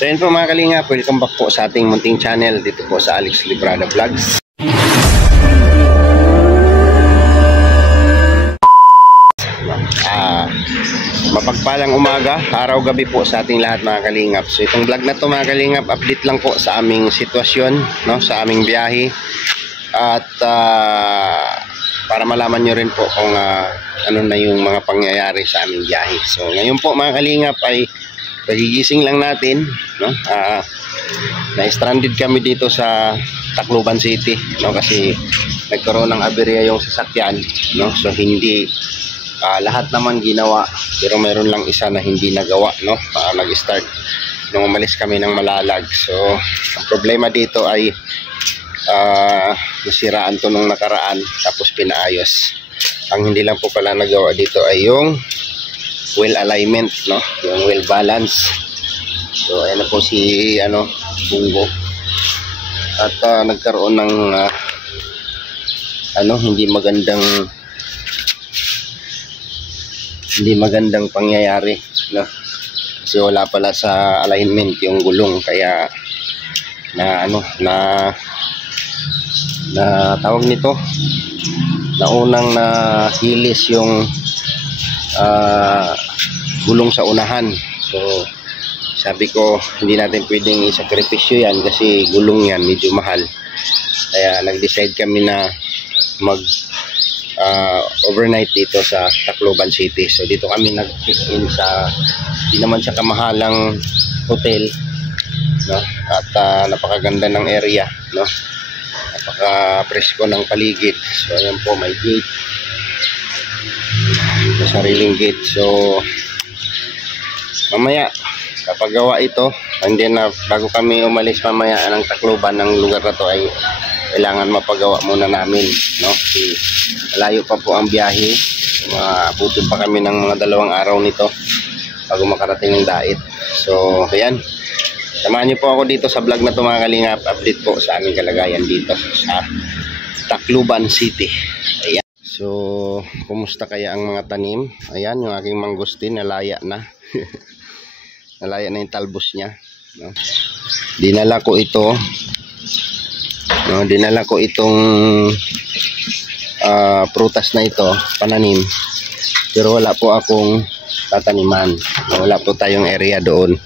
So yun po mga kalingap, welcome back po sa ating munting channel dito po sa Alex Librada Vlogs. Mapagpalang umaga, araw-gabi po sa ating lahat mga kalingap. So itong vlog na to mga kalingap, update lang po sa aming sitwasyon, no, sa aming biyahe. At para malaman nyo rin po kung ano na yung mga pangyayari sa aming biyahe. So ngayon po mga kalingap ay pagigising lang natin, no? Na-stranded kami dito sa Tacloban City, no? Kasi nagkaroon ng aberya yung sasakyan, no? So hindi lahat naman ginawa, pero mayroon lang isa na hindi nagawa, no? Nag-start nung umalis kami ng Malalag. So ang problema dito ay nasiraan to nung nakaraan, tapos pinaayos. Ang hindi lang po pala nagawa dito ay yung wheel alignment, no, yung wheel balance. So ayan na po si Bungo, at nagkaroon ng hindi magandang pangyayari, no, kasi wala pala sa alignment yung gulong, kaya na tawag nito, naunang nahilis yung gulong sa unahan. So sabi ko hindi natin pwedeng isakripisyo yan kasi gulong yan medyo mahal, kaya nag-decide kami na mag overnight dito sa Tacloban City. So dito kami nag-check-in sa di naman siya kamahalang hotel, no, at napakaganda ng area, no, napaka-presko ng paligid. So ayan po, may gate, sariling gate. So mamaya kapag gawa ito, and then bago kami umalis mamaya ng Tacloban, ng lugar na to ay kailangan mapagawa muna namin, no, kasi malayo pa po ang biyahe. Maabutin pa kami ng mga 2 araw nito bago makarating ng Dait. So ayan, samahan niyo po ako dito sa vlog na to mga kalingap. Update po sa aming kalagayan dito sa Tacloban City. Ayan. So, kumusta kaya ang mga tanim? Ayan, yung aking mangustin, nalaya na. Nalaya na yung talbos niya, no? Dinala ko ito, no? Dinala ko itong prutas na ito, pananim. Pero wala po akong tataniman. Wala po tayong area doon.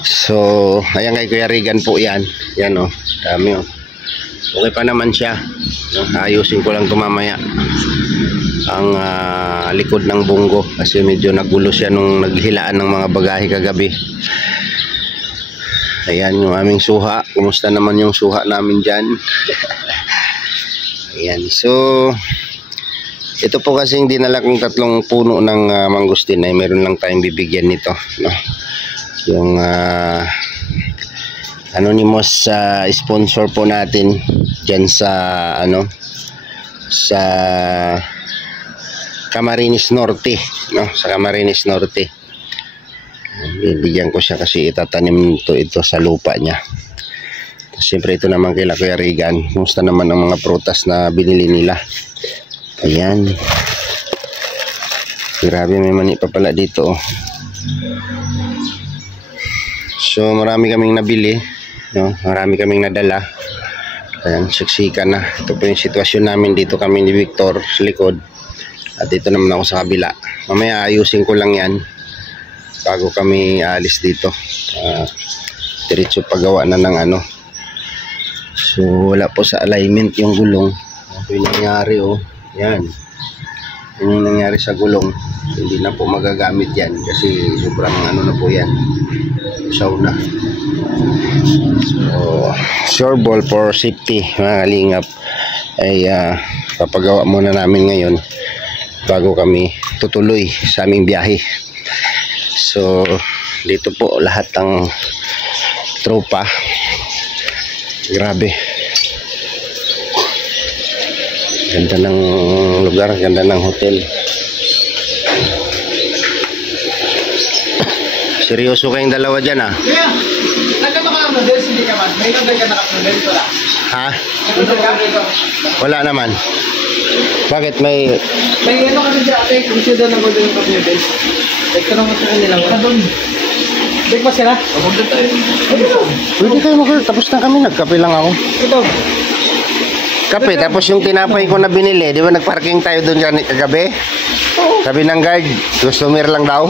So, ayan kay Kuya Regan po yan. Yan, oh, dami, oh. Okay pa naman siya, no? Ayusin ko lang ito mamaya ang likod ng Bungo kasi medyo nagulo siya nung naghilaan ng mga bagahe kagabi. Ayan yung aming suha. Kumusta naman yung suha namin dyan? Ayan, so ito po kasing dinala kong 3 puno ng mangustin ay meron lang tayong bibigyan nito, no? Yung anonymous sponsor po natin dyan sa sa Camarines Norte, no, sa Camarines Norte. Bibigyan ko siya kasi itatanim ito sa lupa niya. Siyempre ito naman kay Kuya Regan. Kumusta naman ang mga prutas na binili nila? Ayan, grabe, may mani pa pala dito, oh. So marami kaming nabili, no? Marami kaming nadala. Ayan, siksikan na. Ito po yung sitwasyon namin dito, kami ni Victor sa likod. At dito naman ako sa kabila. Mamaya ayusin ko lang yan bago kami alis dito. Diretso paggawa na ng So wala po sa alignment yung gulong. Ito yung nangyari, oh. Yan. Yan yung nangyari sa gulong. Hindi na po magagamit yan kasi sobrang na po yan. Usaw na. So sure ball for safety mga kalingap ay papagawa muna namin ngayon bago kami tutuloy sa aming biyahe. So dito po lahat ng tropa. Grabe, ganda ng lugar, ganda ng hotel. Seryoso kayong dalawa dyan, ah? Yeah. Nagkano ka ng noodles, hindi ka man? May noodles ka naka-noodles, wala? Ha? Noodles ka dito? Wala naman. Bakit may... May kasi si ate, kung siya doon nag-order ng noodles. Nagtanong ko sa kanila, wala doon. Breakfast ka na? Pagod na tayo. Pwede kayo tapos na kami, nagkape lang ako. Ito. Kape, tapos yung tinapay ko na binili, di ba nagparking tayo doon kagabi? Sabi ng guard, customer lang daw.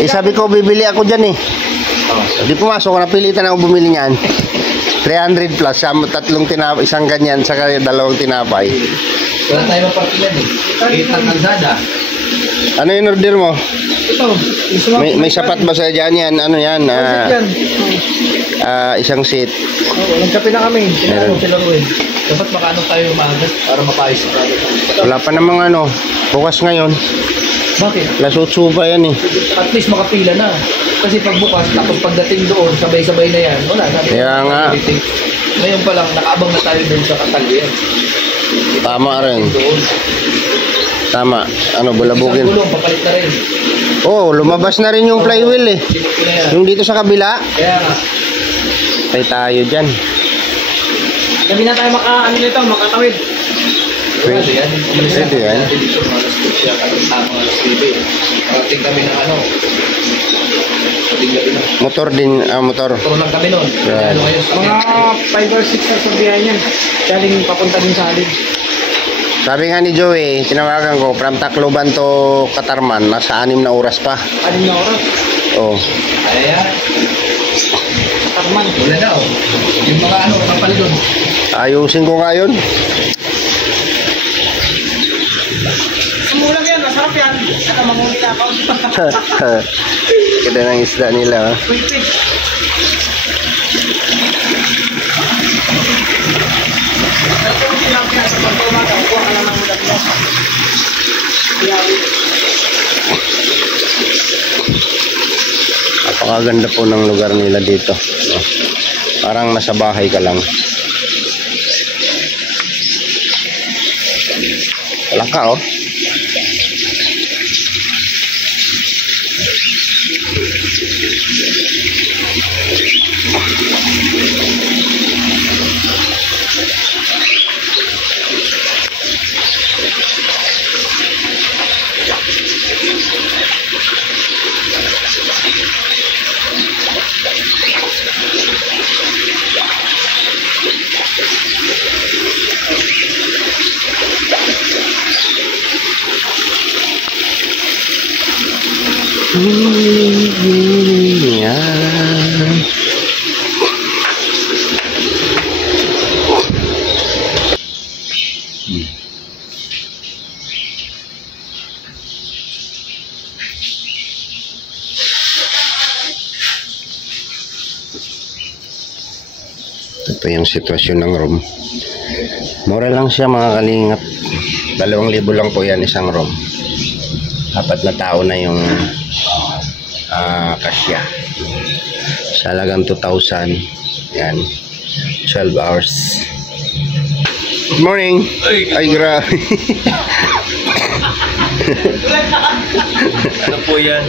Eh sabi ko, bibili ako dyan eh. Di pumasok, napilitan ako bumili niyan. 300 plus, tatlong tinapay, isang ganyan, saka dalawang tinapay. Wala tayo maparkingan eh. Kitang kalsada. Ano yung order mo? Ito. May sapat ba sa dyan yan? Ano yan? Isang seat. Walang kape na kami. Sinalo sila ko eh. Dapat makaano tayo maagas para mapayos sa product. Wala pa namang ano. Bukas ngayon. Bakit? Lasutsu pa yan eh. At least makapila na. Kasi pag bukas, tapos pagdating doon, sabay-sabay na yan. Wala. Kaya nga. Ngayon pa lang, nakaabang na tayo doon sa Katalyan. Tama rin. Tama. Ano, bulabugin. Isang gulong, papalit na rin. Oh, lumabas na rin yung flywheel eh. Yung dito sa kabila. Kaya nga. Tay tayo dyan. Gabi na tayo makatawid. Pwede yan. Pwede yan. Dito mga alas 2 siya. Tama alas 7. Parating kami ng ano. Motor din, motor. Motor lang kami nun. Right. Mga 5 or 6 na sabihan yan. Galing papunta din sa alin. Sabi nga ni Joey, tinawagan ko, from Tacloban to Katarman, nasa 6 na oras pa. 6 na oras? Oo. Ayan. Katarman. Wala daw. Yung mga ano, kapal doon. Ayusin ko nga yun. Sumulang yan, masarap yan. Saka mamuli na ako. Ganda ng isda nila. Quick fish. Napakaganda po ng lugar nila dito. Parang nasa bahay ka lang. Wala ka oh. Yan. Ito yung sitwasyon ng room. Mura lang siya mga kalingap. 2,000 lang po yan isang room. 4 na tao na yung kasya. Sa halagang 2,000. Yan. 12 hours. Good morning. Ay, grabe. Ano po yan?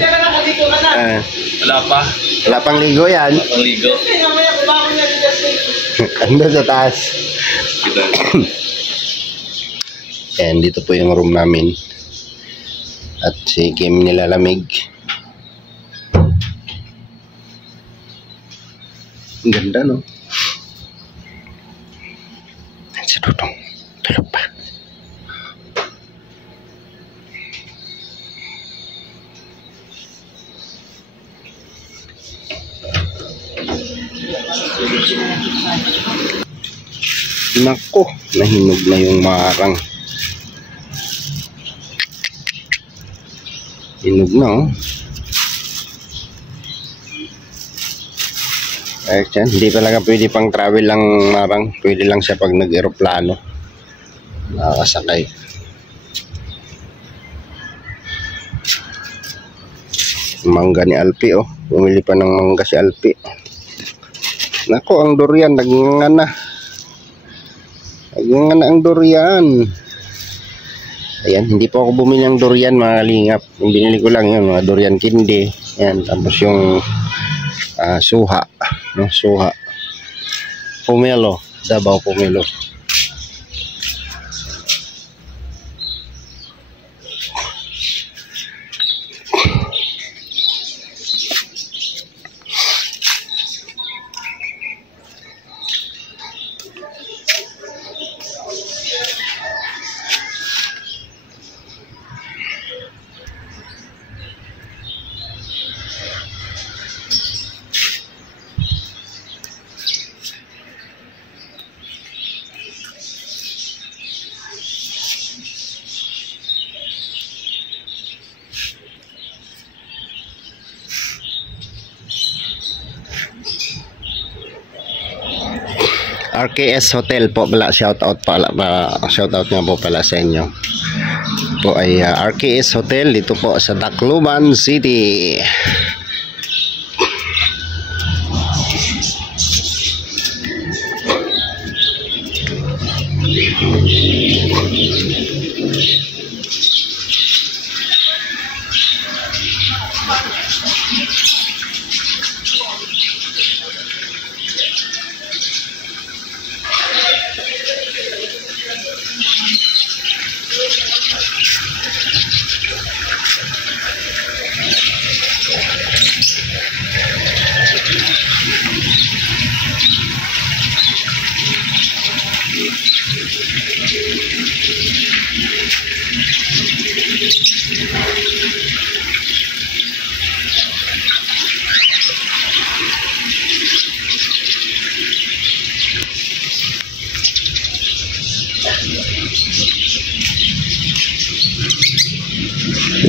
Wala pa. Wala pang ligo yan. Wala pang ligo. Ando sa taas. And dito po yung room namin. At si Kim nilalamig. Ang ganda, no? Si Dudong. Tulog pa. Nako, nahinog na yung marang. Hinog na, oh. Ayos yan. Hindi talaga pwede pang travel lang marang. Pwede lang siya pag nag-aeroplano. Nakakasakay. Mangga ni Alpi, oh. Bumili pa ng mangga si Alpi. Nako, ang durian. Naginganga na. Naginganga na ang durian. Ayan, hindi po ako bumili ng durian mga kalingap. Yung binili ko lang yun, mga durian kindi. Ayan, tapos yung suha. No, suha. Pomelo. Davao pomelo. RKS Hotel po pala, shout out nga po pala sa inyo. Po ay RKS Hotel dito po sa Tacloban City.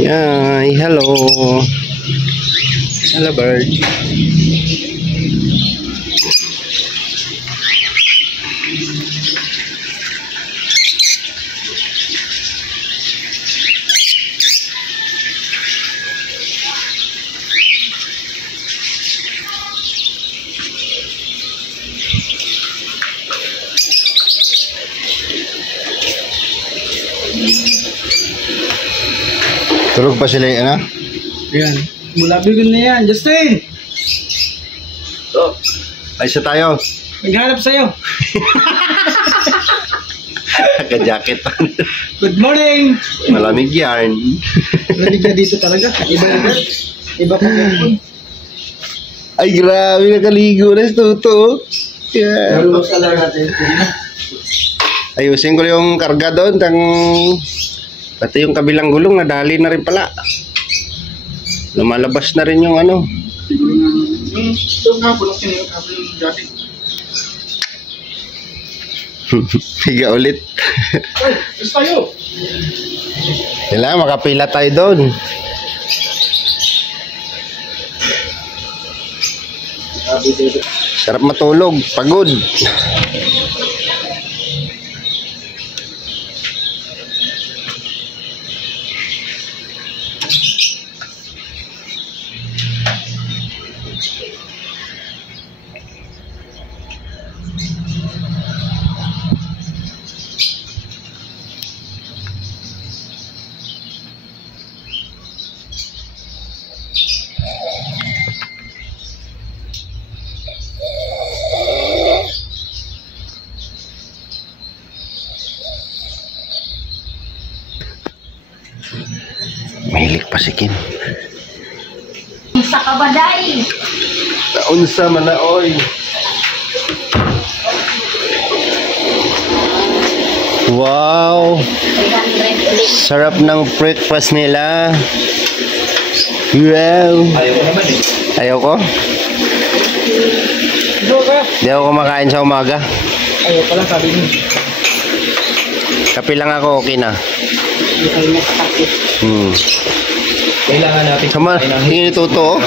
Hi, hello. Hello, bird. Tulog pa sila, ano? Yan. Mula bigyan na yan. Justin! So, Ay, siya tayo. naghanap sa'yo. Naka-jacket. Good morning! Malamig yarn. Malamig na dito talaga. Iba pa po. Ay, grabe, nakaligo na sa tuto. Yeah. Marulok sa alarm natin. Ayusin ko yung karga doon. Pati yung kabilang gulong, nadali na rin pala. Lumalabas na rin yung ano. Ito nga, bulok yung jacket. Higa ulit. Ay, gusto tayo. Kailangan makapila tayo doon. Sarap matulog, pagod. Mahilig pa si Kim. Sa kabaday. Unsa man na oy. Wow. 300 ulit. Sarap ng breakfast nila. Wow. Ayaw ko naman eh. Ayaw ko. Ito ka. Di ako kumakain sa umaga. Ayaw pala, sabi niyo. Kape lang ako, okay na. Hindi kayo nakakapit. Kailangan natin. Sama, tingin ni Toto.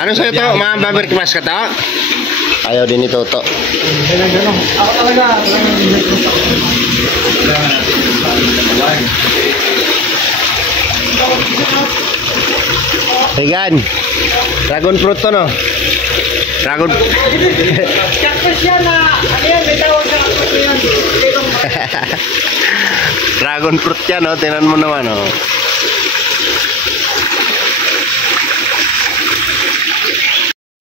Ano sa'yo to? Mga babirkimas ka to? Ayaw din ni Toto. Kailangan gano'n. Ako talaga. Kailangan natin. Higan. Dragon fruit to, no? Dragon. Cactus yan na. Ano yan? May tawag sa cactus yan. Dragon fruit yan, no? Tingnan mo naman, no?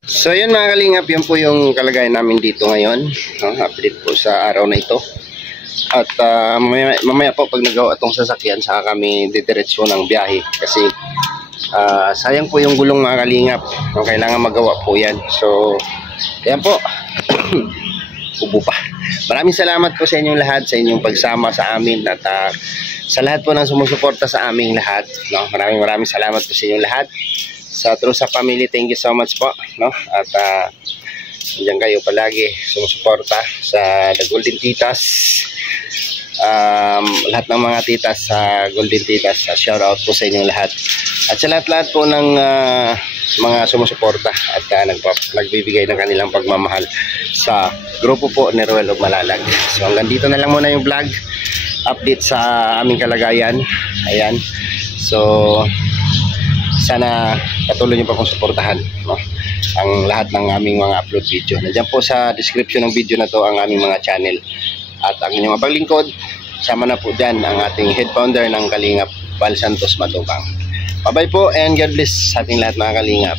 So yun mga kalingap, yun po yung kalagayan namin dito ngayon, no? Update po sa araw na ito. At mamaya po pag nagawa itong sasakyan, saka kami didiretso ng biyahe. Kasi sayang po yung gulong mga kalingap, no? Kailangan magawa po yan. So yan po. Ubo pa. Maraming salamat po sa inyong lahat, sa inyong pagsama sa amin, at sa lahat po ng sumusuporta sa aming lahat, no? Maraming salamat po sa inyong lahat. Sa Trusa Family, thank you so much po, no? At diyan kayo palagi sumusuporta sa The Golden Titas. Lahat ng mga titas sa Golden Titas, shout out po sa inyong lahat. At sa lahat po ng mga sumusuporta at nagbibigay ng kanilang pagmamahal sa grupo po ni Ruel of Malalag. So hanggang dito na lang muna yung vlog update sa aming kalagayan. Ayan, so sana patuloy nyo pa kong suportahan, no, ang lahat ng aming mga upload video. Nandiyan po sa description ng video na to ang aming mga channel at ang inyong mapaglingkod. Sama na po dyan ang ating head founder ng Kalingap, Val Santos Matubang. Bye bye po and God bless sa ating lahat mga Kalingap.